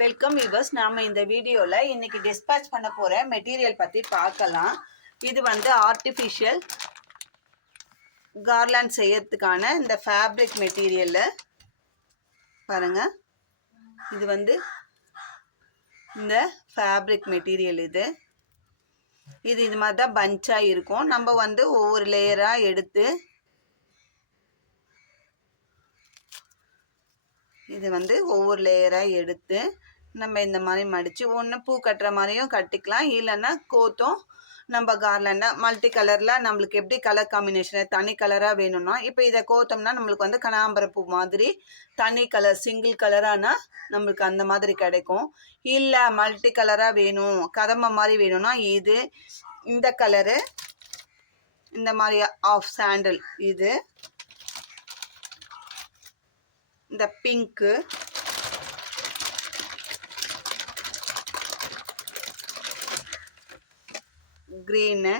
Welcome viewers. நாம இந்த வீடியோல இன்னைக்கு டிஸ்பேட்ச் பண்ண போற மெட்டீரியல் பத்தி பார்க்கலாம். இது வந்து ஆர்டிஃபிஷியல் கார்லாண்ட் செய்யறதுக்கான இந்த ஃபேப்ரிக் மெட்டீரியல் பாருங்க. இது வந்து இந்த ஃபேப்ரிக் மெட்டீரியல் இது மாதிரி தான் பஞ்சா இருக்கும். நம்ம வந்து ஒவ்வொரு லேயரா எடுத்து நம்ம இந்த மாதிரி மடித்து ஒன்று பூ கட்டுற மாதிரியும் கட்டிக்கலாம். இல்லைன்னா கோத்தும் நம்ம கார்லாண்டாக மல்டி கலரில் நம்மளுக்கு எப்படி கலர் காம்பினேஷன் தனி கலராக வேணும்னா இப்போ இதை கோத்தோம்னா நம்மளுக்கு வந்து கனகாம்பர பூ மாதிரி தனி கலர் சிங்கிள் கலரானா நம்மளுக்கு அந்த மாதிரி கிடைக்கும். இல்லை மல்டி கலராக வேணும் கதம்ப மாதிரி வேணும்னா இந்த கலரு இந்த மாதிரி ஆஃப் சாண்டில் இந்த பிங்க்கு க்ரீனு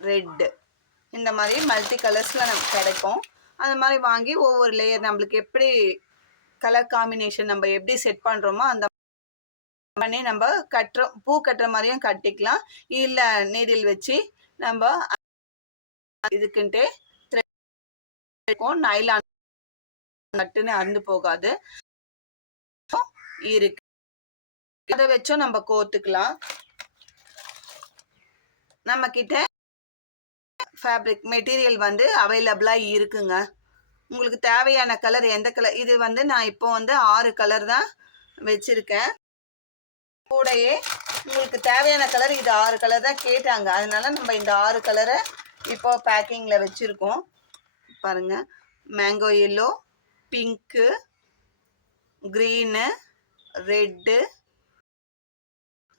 ரெட்டு இந்த மாதிரி மல்டி கலர்ஸில் நமக்கு கிடைக்கும். அந்த மாதிரி வாங்கி ஒவ்வொரு லேயர் நம்மளுக்கு எப்படி கலர் காம்பினேஷன் நம்ம எப்படி செட் பண்ணுறோமோ அந்த பண்ணி நம்ம பூ கட்டுற மாதிரியும் கட்டிக்கலாம். இல்லை நீடில் வச்சு நம்ம இதுக்குன்ட்டு நைலான் நட்டுன்னு அறுந்து போகாது இருக்கு. அதை வச்சும் நம்ம கோத்துக்கலாம். நம்ம கிட்ட ஃபேப்ரிக் மெட்டீரியல் வந்து அவைலபிளாக இருக்குங்க. உங்களுக்கு தேவையான கலர் எந்த கலர் இது வந்து நான் இப்போ வந்து 6 கலர் தான் வச்சுருக்கேன். கூடயே உங்களுக்கு தேவையான கலர் இது 6 கலர் தான் கேட்டாங்க. அதனால நம்ம இந்த 6 கலரை இப்போ பேக்கிங்கில் வச்சுருக்கோம். பாருங்கள், mango yellow, pink, green, red,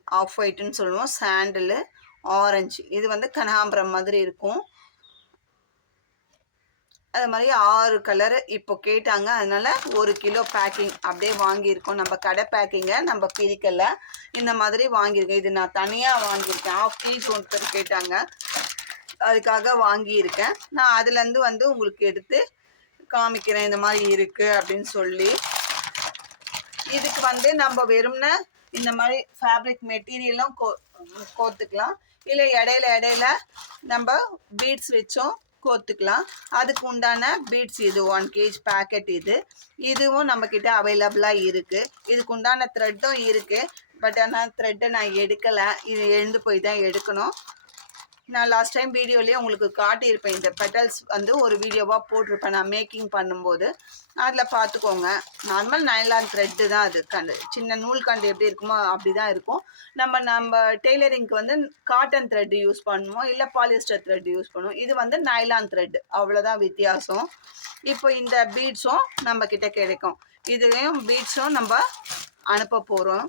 off ஒயிட்டுன்னு சொல்லுவோம், சாண்டிலு, ஆரஞ்சு. இது வந்து கனகாம்பரம் மாதிரி இருக்கும். அது மாதிரி 6 கலரு இப்போ கேட்டாங்க. அதனால 1 கிலோ பேக்கிங் அப்படியே வாங்கியிருக்கோம். நம்ம கடை பேக்கிங்கை நம்ம பிரிக்கலை, இந்த மாதிரி வாங்கியிருக்கேன். இது நான் தனியாக வாங்கியிருக்கேன். 1/2 கேஜி ஒருத்தர் கேட்டாங்க, அதுக்காக வாங்கியிருக்கேன். நான் அதுலேருந்து வந்து உங்களுக்கு எடுத்து காமிக்கிறேன் இந்த மாதிரி இருக்குது அப்படின்னு சொல்லி. இதுக்கு வந்து நம்ம வெறும்னா இந்த மாதிரி ஃபேப்ரிக் மெட்டீரியலும் கோத்துக்கலாம். இல்லை இடையில நம்ம பீட்ஸ் வச்சும் கோத்துக்கலாம். அதுக்கு உண்டான பீட்ஸ் இது 1 கேஜி பேக்கெட். இதுவும் நம்மக்கிட்ட அவைலபிளாக இருக்குது. இதுக்கு உண்டான த்ரெட்டும் இருக்குது. பட் ஆனால் த்ரெட்டை நான் எடுக்கலை, இது எழுந்து போய் தான் எடுக்கணும். நான் லாஸ்ட் டைம் வீடியோலேயே உங்களுக்கு காட்டியிருப்பேன். இந்த பெட்டல்ஸ் வந்து ஒரு வீடியோவாக போட்டிருப்பேன் நான் மேக்கிங் பண்ணும்போது. அதில் பார்த்துக்கோங்க. நார்மல் நைலான் த்ரெட்டு தான் அது. சின்ன நூல் கண்டு எப்படி இருக்குமோ அப்படி தான் இருக்கும். நம்ம டெய்லரிங்க்கு வந்து காட்டன் த்ரெட்டு யூஸ் பண்ணுவோம், இல்லை பாலிஸ்டர் த்ரெட்டு யூஸ் பண்ணுவோம். இது வந்து நைலான் த்ரெட்டு, அவ்வளோதான் வித்தியாசம். இப்போ இந்த பீட்ஸும் நம்மக்கிட்ட கிடைக்கும். இதுலேயும் பீட்ஸும் நம்ம அனுப்ப போகிறோம்.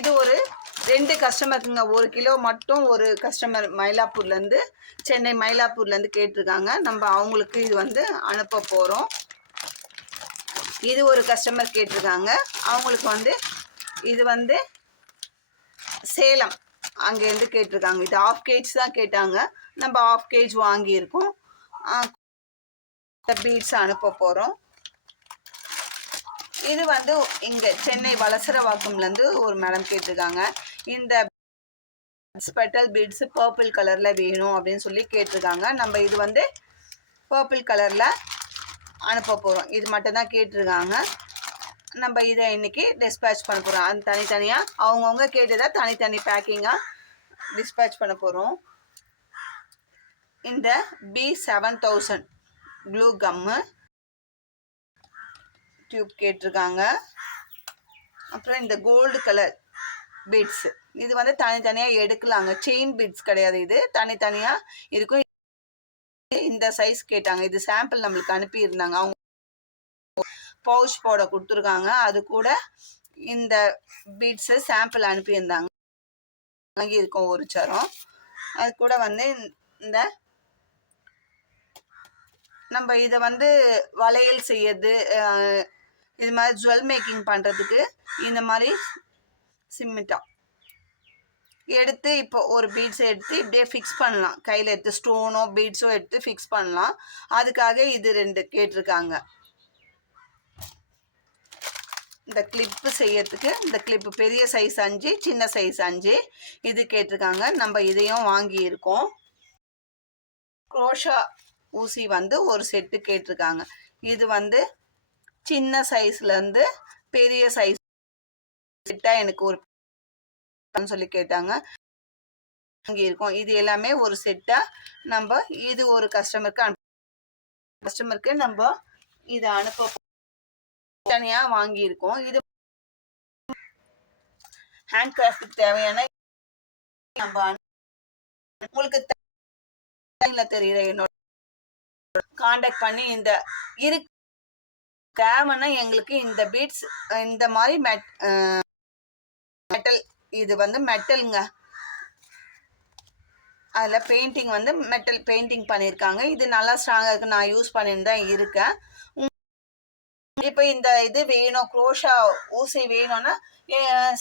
இது ஒரு 2 கஸ்டமருக்குங்க. 1 கிலோ மட்டும் ஒரு கஸ்டமர் மயிலாப்பூர்லேருந்து, சென்னை மயிலாப்பூர்லேருந்து கேட்டிருக்காங்க. நம்ம அவங்களுக்கு இது வந்து அனுப்ப போகிறோம். இது ஒரு கஸ்டமர் கேட்டிருக்காங்க, அவங்களுக்கு வந்து இது வந்து சேலம் அங்கேருந்து கேட்டிருக்காங்க. இது 1/2 கேஜி தான் கேட்டாங்க. நம்ம 1/2 கேஜி வாங்கியிருக்கோம். பீட்ஸ் அனுப்ப போகிறோம். இது வந்து இங்கே சென்னை வலசரவாக்கம்லேருந்து ஒரு மேடம் கேட்டிருக்காங்க. இந்த ஸ்பெட்டல் பீட்ஸு பர்பிள் கலரில் வேணும் அப்படின்னு சொல்லி கேட்டிருக்காங்க. நம்ம இது வந்து பர்பிள் கலரில் அனுப்ப போகிறோம். இது மட்டும் தான் கேட்டிருக்காங்க. நம்ம இதை இன்றைக்கி டிஸ்பேட்ச் பண்ண போகிறோம். அது தனித்தனியாக அவங்கவுங்க கேட்டதை தனித்தனி பேக்கிங்காக டிஸ்பேட்ச் பண்ண போகிறோம். இந்த B7000 க்ளூ கம்மு டியூப் கேட்டிருக்காங்க. அப்புறம் இந்த கோல்டு கலர் பீட்ஸு, இது வந்து தனித்தனியாக எடுக்கலாங்க. செயின் பீட்ஸ் கிடையாது, இது தனித்தனியாக இருக்கும். இந்த சைஸ் கேட்டாங்க. இது சாம்பிள் நம்மளுக்கு அனுப்பியிருந்தாங்க. அவங்க பவுச் போட கொடுத்துருக்காங்க. அது கூட இந்த பீட்ஸு சாம்பிள் அனுப்பியிருந்தாங்க. வாங்கியிருக்கோம் ஒரு சரம். அது கூட வந்து இந்த நம்ம இதை வந்து வளையல் செய்யறது, இது மாதிரி ஜுவல் மேக்கிங் பண்ணுறதுக்கு இந்த மாதிரி சிம்மிட்டா எடுத்து இப்போ ஒரு பீட்ஸ் எடுத்து இப்படியே ஃபிக்ஸ் பண்ணலாம். கையில் எடுத்து ஸ்டோனோ பீட்ஸோ எடுத்து ஃபிக்ஸ் பண்ணலாம். அதுக்காக இது 2 கேட்டிருக்காங்க. இந்த கிளிப்பு செய்யறதுக்கு இந்த கிளிப்பு பெரிய சைஸ் 5, சின்ன சைஸ் 5 இது கேட்டிருக்காங்க. நம்ம இதையும் வாங்கியிருக்கோம். குரோஷா ஊசி வந்து ஒரு செட்டு கேட்டிருக்காங்க. இது வந்து சின்ன சைஸ்லேருந்து பெரிய சைஸ் செட்டாக எனக்கு ஒரு சொல்லி கேட்டாங்க. அங்கே இருக்கும். இது எல்லாமே ஒரு செட்டாக நம்ம இது ஒரு கஸ்டமருக்கு நம்ம இதை அனுப்ப தனியாக வாங்கியிருக்கோம். இது ஹேண்ட் கிராஃப்டுக்கு தேவையான நம்ம உங்களுக்கு தெரியுற என்னோட காண்டாக்ட் பண்ணி இந்த தேவைன்னா எங்களுக்கு இந்த பீட்ஸ் இந்த மாதிரி மெட்டல் இது வந்து மெட்டலுங்க. அதில் பெயிண்டிங் வந்து மெட்டல் பெயிண்டிங் பண்ணியிருக்காங்க. இது நல்லா ஸ்ட்ராங்காக இருக்குது. நான் யூஸ் பண்ணிட்டு தான் இருக்கேன். இப்போ இந்த இது வேணும், குரோஷா ஊசி வேணும்னா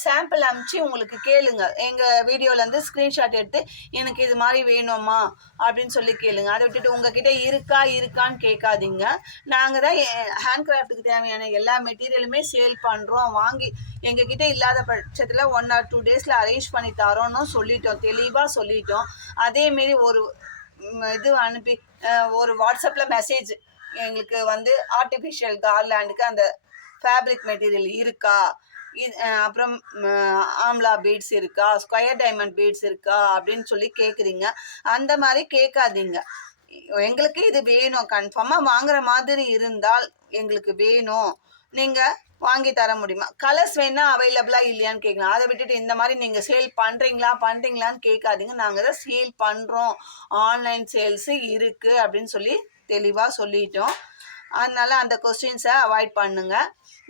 சாம்பிள் அனுப்பிச்சு உங்களுக்கு கேளுங்க. எங்கள் வீடியோலேருந்து ஸ்க்ரீன்ஷாட் எடுத்து எனக்கு இது மாதிரி வேணுமா அப்படின்னு சொல்லி கேளுங்க. அதை விட்டுட்டு உங்ககிட்ட இருக்கான்னு கேட்காதீங்க. நாங்கள் தான் ஹேண்ட் கிராஃப்ட்டுக்கு தேவையான எல்லா மெட்டீரியலுமே சேல் பண்ணுறோம். வாங்கி எங்ககிட்ட இல்லாத பட்சத்தில் 1 or 2 டேஸில் அரேஞ்ச் பண்ணி தரோன்னு சொல்லிட்டோம், தெளிவாக சொல்லிட்டோம். அதேமாரி ஒரு இது அனுப்பி ஒரு வாட்ஸ்அப்பில் மெசேஜ் எங்களுக்கு வந்து ஆர்டிஃபிஷியல் கார்லாண்டுக்கு அந்த ஃபேப்ரிக் மெட்டீரியல் இருக்கா, அப்புறம் ஆம்லா பீட்ஸ் இருக்கா, ஸ்கொயர் டைமண்ட் பீட்ஸ் இருக்கா அப்படின்னு சொல்லி கேட்குறீங்க. அந்த மாதிரி கேட்காதீங்க. எங்களுக்கு இது வேணும், கன்ஃபார்மாக வாங்குற மாதிரி இருந்தால் எங்களுக்கு வேணும், நீங்கள் வாங்கி தர முடியுமா, கலர்ஸ் வேணா அவைலபிளாக இல்லையான்னு கேட்கலாம். அதை விட்டுட்டு இந்த மாதிரி நீங்கள் சேல் பண்ணுறீங்களான்னு கேட்காதீங்க. நாங்கள் தான் சேல் பண்ணுறோம், ஆன்லைன் சேல்ஸு இருக்குது அப்படின்னு சொல்லி தெளிவாக சொல்லிட்டோம். அதனால அந்த கொஸ்டின்ஸை அவாய்ட் பண்ணுங்க.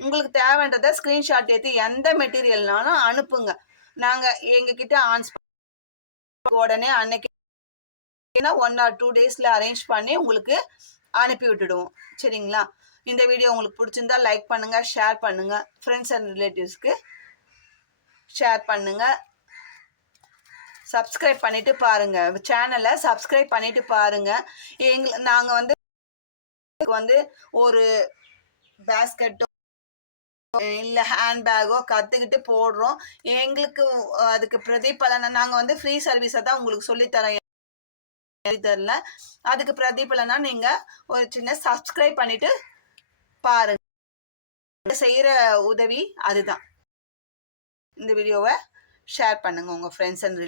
உங்களுக்கு தேவைன்றதை ஸ்க்ரீன்ஷாட் எடுத்து எந்த மெட்டீரியல்னாலும் அனுப்புங்க. நாங்கள் எங்ககிட்ட உடனே அன்னைக்கு 1 or 2 டேஸில் அரேஞ்ச் பண்ணி உங்களுக்கு அனுப்பி விட்டுடுவோம். சரிங்களா? இந்த வீடியோ உங்களுக்கு பிடிச்சிருந்தா லைக் பண்ணுங்கள், ஷேர் பண்ணுங்கள், ஃப்ரெண்ட்ஸ் அண்ட் ரிலேட்டிவ்ஸ்க்கு ஷேர் பண்ணுங்கள். சப்ஸ்கிரைப் பண்ணிவிட்டு பாருங்கள், சேனலை சப்ஸ்கிரைப் பண்ணிவிட்டு பாருங்கள். நாங்கள் வந்து ஒரு பேஸ்கெட்டோ இல்லை ஹேண்ட்பேக்கோ கற்றுக்கிட்டு போடுறோம். எங்களுக்கு அதுக்கு பிரதிபலனை நாங்கள் வந்து ஃப்ரீ சர்வீஸை தான் உங்களுக்கு சொல்லித்தரோம். தரல, அதுக்கு பிரதிபலனா நீங்கள் ஒரு சின்ன சப்ஸ்கிரைப் பண்ணிவிட்டு பாருங்கள். செய்கிற உதவி அதுதான். இந்த வீடியோவை ஷேர் பண்ணுங்கள் உங்கள் ஃப்ரெண்ட்ஸ் அண்ட்